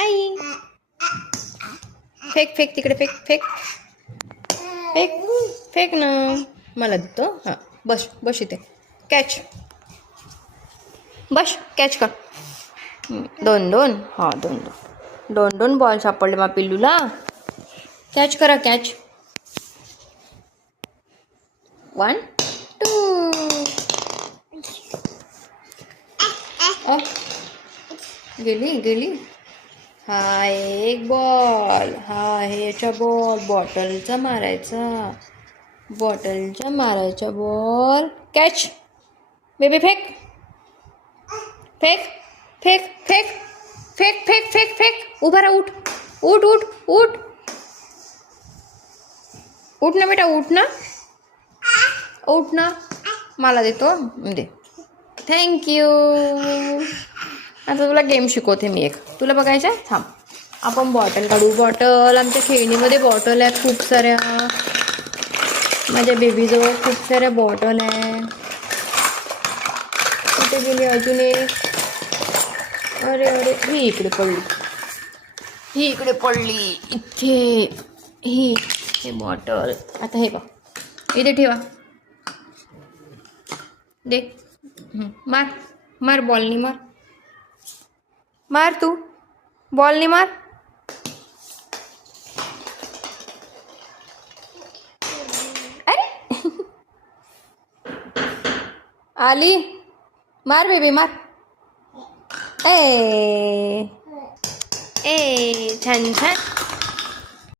आई fake fake तिकडे fake fake fake fake ना. मला देतो. हां बस बस इथे. कॅच. बस कॅच कर. 2-2. हां 2-2. 2-2 बॉल सापडले मा पिल्लूला. कॅच करा कॅच. 1 2. गेली गेली. हा एक बॉल. हा आहे याचा बॉल. बॉटलचा मारायचा ball. Catch. Baby fake fake fake fake fake fake fake fake. उभा राहा. उठ उठ उठ उठ उठ ना बेटा. उठ ना. उठ ना. मला देतो. दे. थँक्यू. आता तुला गेम शिकवते मी एक. तुला बघायचं आहे? थांब. आपण बॉटल काढू. बॉटल आमच्या खेळणीमध्ये बॉटल आहेत खूप साऱ्या. माझ्या बेबीजवळ खूप साऱ्या बॉटल आहे. कुठे गेली अजून एक? अरे अरे ही इकडे पडली. इथे हे बॉटल. आता हे बघ इथे ठेवा. दे. मार बॉलनी मार तू. बॉलनी मार. अरे आली. मार बेबी मार. ए छान छान.